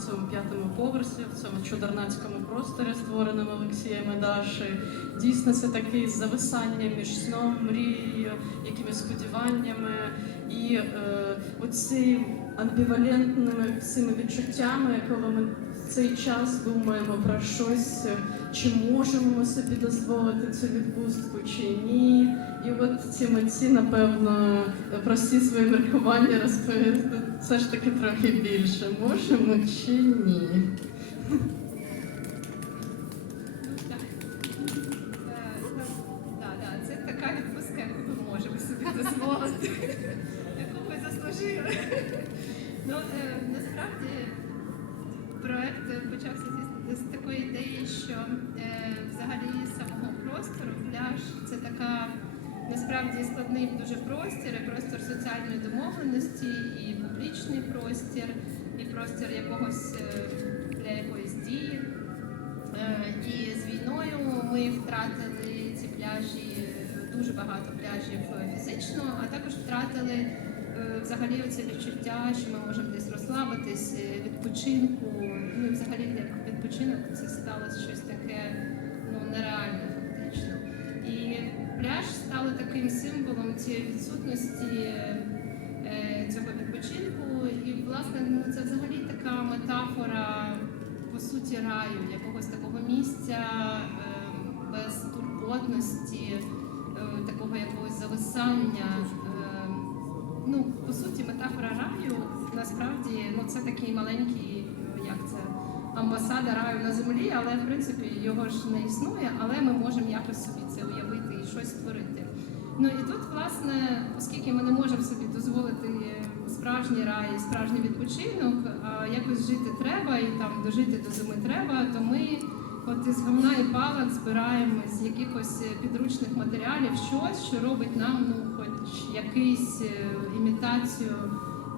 цьому п'ятому поверсі, в цьому чудернацькому просторі, створеному Олексієм і Даші. Дійсно, це таке зависання між сном, мрією, якимись сподіваннями і е, оці амбівалентними всіми відчуттями, коли ми цей час думаємо про щось, чи можемо ми собі дозволити цю відпустку, чи ні. І от ці митці, напевно, про всі свої міркування розповісти все ж таки трохи більше. Можемо чи ні? Що е, взагалі з самого простору пляж це така насправді складний дуже простір, і простір соціальної домовленості, і публічний простір, і простір якогось е, для якоїсь дії. Е, І з війною ми втратили ці пляжі, дуже багато пляжів фізично, а також втратили взагалі оце відчуття, що ми можемо десь розслабитись, відпочинку. Ну і взагалі як відпочинок це сталося щось таке ну, нереальне фактично. І пляж стали таким символом цієї відсутності е, цього відпочинку. І власне ну, це взагалі така метафора по суті раю, якогось такого місця е, без турботності, е, такого якогось зависання. Ну, по суті, метафора раю насправді ну, це такий маленький, як це, амбасада раю на землі, але в принципі його ж не існує, але ми можемо якось собі це уявити і щось створити. Ну і тут, власне, оскільки ми не можемо собі дозволити справжній рай, справжній відпочинок, а якось жити треба і там дожити до зими треба, то ми от із гамна і палок збираємо з якихось підручних матеріалів щось, що робить нам ну, хоч якийсь е, імітацію,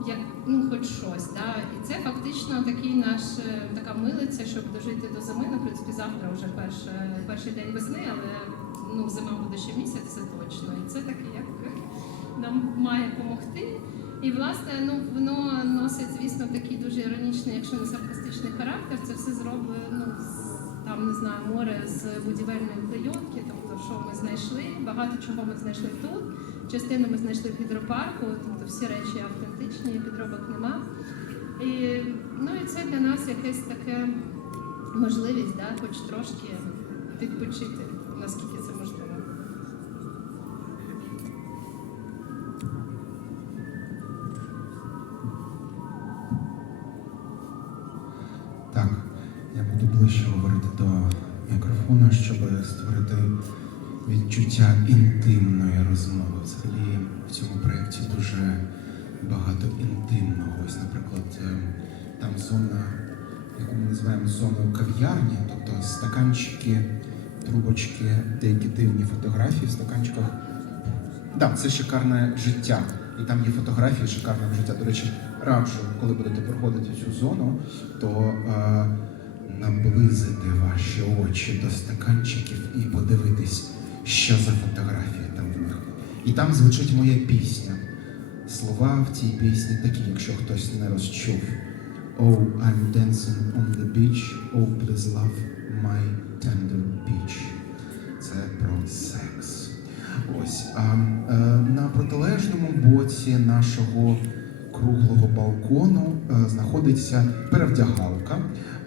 як ну хоч щось. Да? І це фактично такий наш е, така милиця, щоб дожити до зими. Ну, в принципі, завтра вже перше, перший день весни, але ну, зима буде ще місяць, це точно. І це таке, як нам має допомогти. І власне, ну воно носить, звісно, такий дуже іронічний, якщо не саркастичний характер. Це все зроблено з там не знаю, море з будівельної клейонки, тобто, що ми знайшли. Багато чого ми знайшли тут. Частину ми знайшли в гідропарку, тобто всі речі автентичні, підробок нема. І, ну і це для нас якесь таке можливість, да, хоч трошки відпочити, наскільки це можливо. Так, я буду ближче говорити до мікрофону, щоб створити відчуття інтимної розмови. Взагалі в цьому проєкті дуже багато інтимного. Ось, наприклад, е, там зона, яку ми називаємо зоною кав'ярні, тобто стаканчики, трубочки, деякі дивні фотографії в стаканчиках. Так, це шикарне життя. І там є фотографії шикарного життя. До речі, раджу, коли будете проходити цю зону, то е, наблизити ваші очі до стаканчиків і подивитись, що за фотографії там в них. І там звучить моя пісня. Слова в цій пісні такі, якщо хтось не розчув. Oh, I'm dancing on the beach. Oh, please love my tender beach. Це про секс. Ось а е, на протилежному боці нашого круглого балкону е, знаходиться перевдягалка.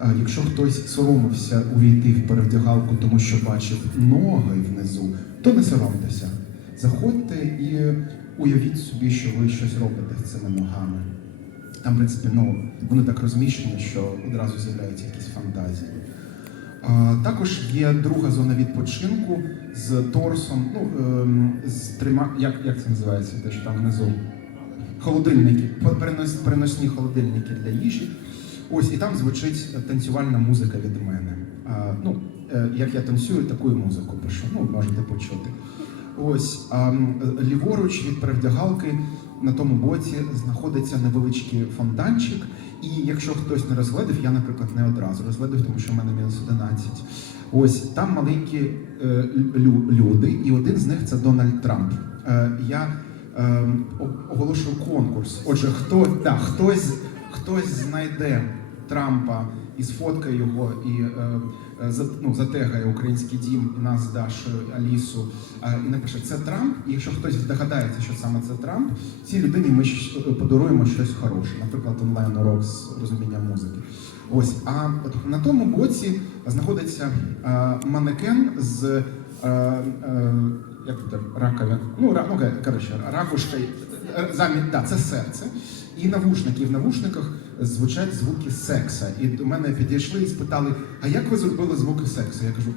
Е, якщо хтось соромився увійти в перевдягалку, тому що бачив ноги внизу, то не соромтеся. Заходьте і уявіть собі, що ви щось робите з цими ногами. Там, в принципі, ну, вони так розміщені, що одразу з'являються якісь фантазії. А, Також є друга зона відпочинку з торсом, ну, ем, з трьома, як, як це називається, те, що там внизу? Холодильники, перенос, переносні холодильники для їжі. Ось, і там звучить танцювальна музика від мене. А, ну, е, як я танцюю, таку музику пишу. Ну, можете почути. Ось, а, ліворуч від перевдягалки на тому боці знаходиться невеличкий фонтанчик. І якщо хтось не розглядів, я, наприклад, не одразу розглядів, тому що в мене мінус 11. Ось там маленькі е, лю- люди, і один з них це Дональд Трамп. Е, я оголошую конкурс. Отже, хто, да, хтось, хтось знайде Трампа і сфоткає його, і е, е, ну, затегає український дім і нас з Дашою, Алісу, е, і напише це Трамп. І якщо хтось здогадається, що саме це Трамп, цій людині ми подаруємо щось хороше, наприклад, онлайн урок з розуміння музики. Ось, а на тому боці знаходиться е, манекен з е, е, як буде раковин, ну, ра, ну коротше, ракушка, е, замі, да, це серце. І навушники. І в навушниках звучать звуки секса. І до мене підійшли і спитали: а як ви зробили звуки сексу? Я кажу,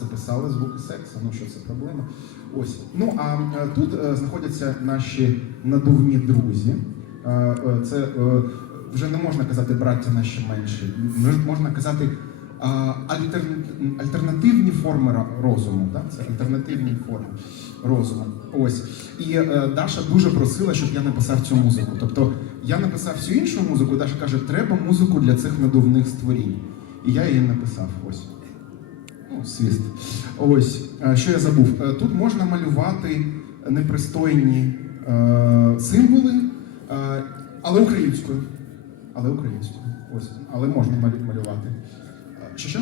записали звуки сексу. Ну що це проблема? Ось. Ну а е, тут е, знаходяться наші надувні друзі. Це вже не можна казати браття наші менші. Можна казати альтернативні форми розуму. Да? Це альтернативні форми розуму. Ось. І е, Даша дуже просила, щоб я написав цю музику. Тобто я написав всю іншу музику, Даша каже, треба музику для цих надувних створінь. І я її написав. Ось. Ну, свіст. Ось, що я забув. Е, Тут можна малювати непристойні е, символи, е, але українською. Але українською. Ось. Але можна малювати. Е, Що що?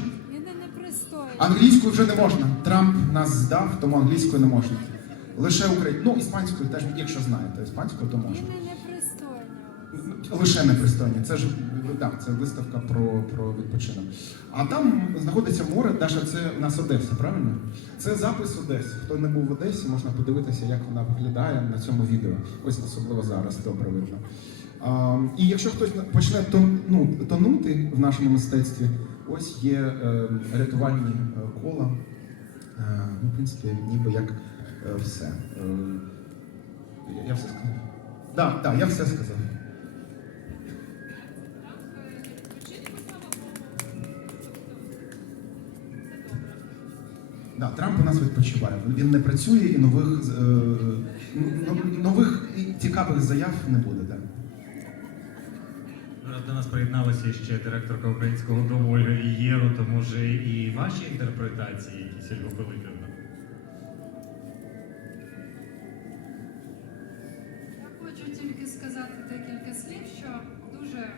Англійською вже не можна. Трамп нас здав, тому англійською не можна. Лише українською. Ну, іспанською теж, якщо знаєте, іспанською, то можна. Лише непристойні. Це ж так, це виставка про, про відпочинок. А там знаходиться море, Даша, це у нас Одеса, правильно? Це запис Одеси. Хто не був в Одесі, можна подивитися, як вона виглядає на цьому відео. Ось особливо зараз добре видно. А, і якщо хтось почне тон, ну, тонути в нашому мистецтві, ось є е, рятувальні е, кола. Е, ну, в принципі, ніби як е, все. Е, я- все сказав. Так, так, я все сказав. Да, Трамп у нас відпочиває. Він не працює і нових, е, нових цікавих заяв не буде. Так. До нас приєдналася ще директорка українського дому Ольга Вієру, то може і ваші інтерпретації, Ольга Пилипівна? Я хочу тільки сказати декілька слів, що дуже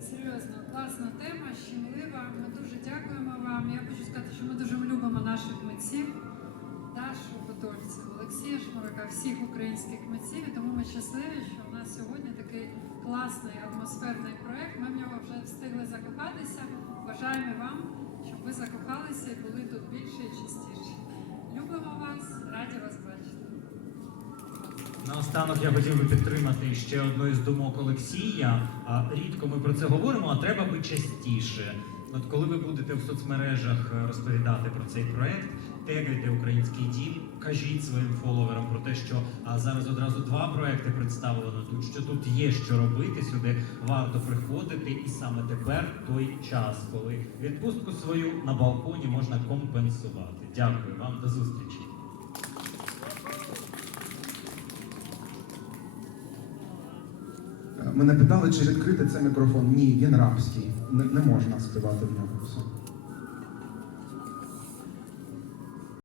серйозна, класна тема, щемлива. Ми дуже дякуємо вам. Я хочу сказати, що ми дуже любимо наших митців, Дашу Подольцеву, Олексія Шмурака, всіх українських митців. І тому ми щасливі, що у нас сьогодні такий класний атмосферний проект. Ми в нього вже встигли закохатися. Бажаємо вам, щоб ви закохалися і були тут більше і частіше. Любимо вас, раді вас бачити. Наостанок я хотів би підтримати ще одну із думок Олексія. Рідко ми про це говоримо, а треба би частіше. От коли ви будете в соцмережах е, розповідати про цей проект, тегайте український дім, кажіть своїм фоловерам про те, що а зараз одразу два проекти представлено тут, що тут є що робити, сюди варто приходити, і саме тепер той час, коли відпустку свою на балконі можна компенсувати. Дякую вам, до зустрічі. Мене питали, чи відкрити цей мікрофон. Ні, він рабський. Не, не можна співати в нього. Все.